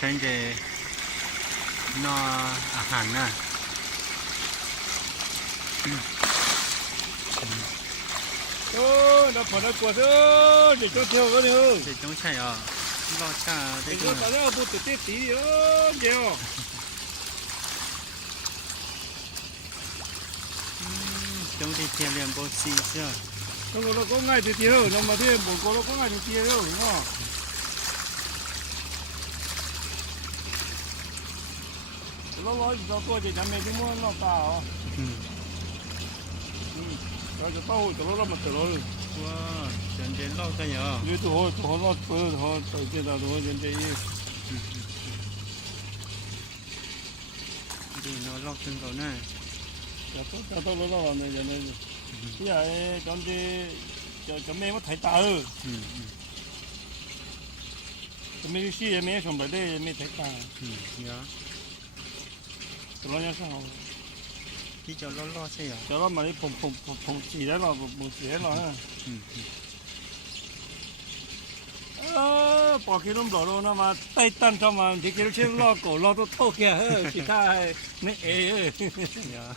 ช้เดนออาหารน่ะโอ้เราผ่อนเรากวดเออเดี๋ยวเที่ยวกันเออ เด็กต้องใช่อ่ะรอชาได้ เดี๋ยว ด้วย ตอนแรกพูดติดตีเออเดี๋ยว ต้องได้เทียนเรียนโบซีเชื่อ ต้องเราก็ง่ายทีเดียวน้องมาเที่ยวบอกเราก็ง่ายทีเดียวเนาะเราจะตัวจะทำเองที่มั่วนอกตาอ๋อเราจะเต้าจะเรามาตลอด ว้าเดินเดินรอบกันเหรอ เดี๋ยวตัวเราเปิดตัวตัวเจ้าตัวเจ้าเจ้า ดีนอนรอบตึงเขาหน้า จะต้องเราเนี่ยจะเนี่ยที่ไอ้ตอนที่จะไม่มาถ่ายตาเออจะไม่ชี้ไม่ชมไปได้ไม่ถ่ายตา เยอะ ตัวเราเนี่ยช่าง ที่จะรอดใช่เหรอ จะเรามาที่ผมสีได้หรอผมสีได้หรอปอกขี้นุ่มหล่อลงนะมาไต่ตันทำมาที่กินเช่นล้อโกล้อตัวโตแก่เฮ้ยขี้ข้าไม่เอ๋ เยอะ